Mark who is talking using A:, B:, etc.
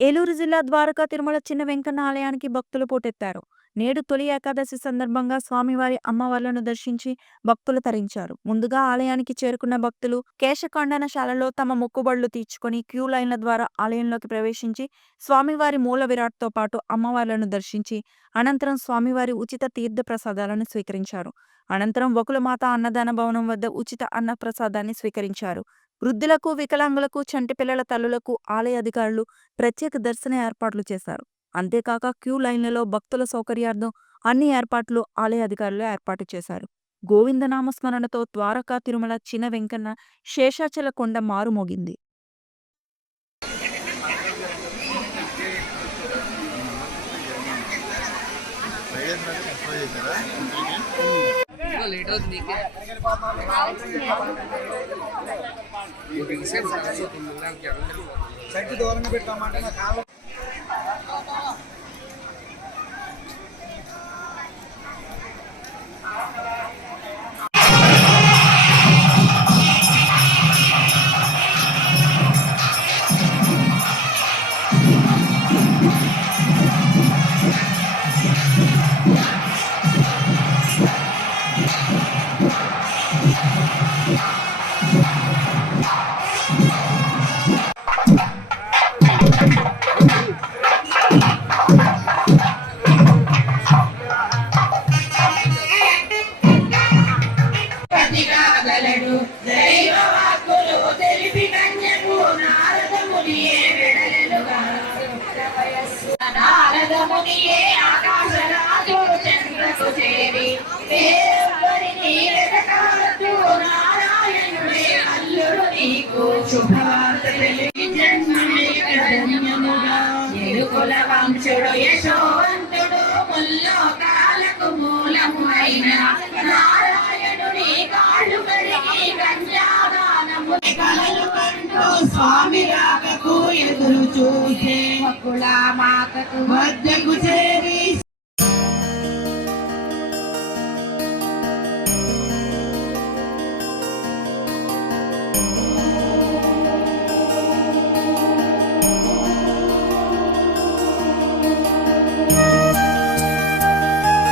A: ఏలూరు జిల్లా ద్వారకా తిరుమల చిన్న వెంకన్న ఆలయానికి భక్తులు పోటెత్తారు. నేడు తొలి ఏకాదశి సందర్భంగా స్వామివారి అమ్మవార్లను దర్శించి భక్తులు తరించారు. ముందుగా ఆలయానికి చేరుకున్న భక్తులు కేశఖండనశాలలో తమ మొక్కుబడులు తీర్చుకొని క్యూ లైన్ల ద్వారా ఆలయంలోకి ప్రవేశించి స్వామివారి మూల విరాట్తో పాటు అమ్మవార్లను దర్శించి అనంతరం స్వామివారి ఉచిత తీర్థ ప్రసాదాలను స్వీకరించారు. అనంతరం వకులమాత అన్నదాన భవనం వద్ద ఉచిత అన్న ప్రసాదాన్ని స్వీకరించారు. వృద్ధులకు వికలాంగులకు చంటి పిల్లల తల్లులకు ఆలయ అధికారులు ప్రత్యేక దర్శన ఏర్పాట్లు చేశారు. అంతేకాక క్యూ లైన్లలో భక్తుల సౌకర్యార్థం అన్ని ఏర్పాట్లు ఆలయ అధికారులు ఏర్పాటు చేశారు. గోవిందనామస్మరణతో ద్వారకా తిరుమల చిన వెంకన్న శేషాచల కొండ మారుమోగింది
B: लेटर लेके నారదమునియే ఆకాశరాజు చంద్రకు చేరి దేవుడిని వెతకాలతూ నారాయణుడే అల్లుడు నీకు. శుభవార్త తెలిపి జన్మమే ధన్యముగా. ఎరుకుల వంశుడు యశోవంతుడు ముల్లోకాలకు మూలము అయిన కలలు కంటూ స్వామి రాకకు ఎదురు చూసే మాతకు వద్దకు చేరి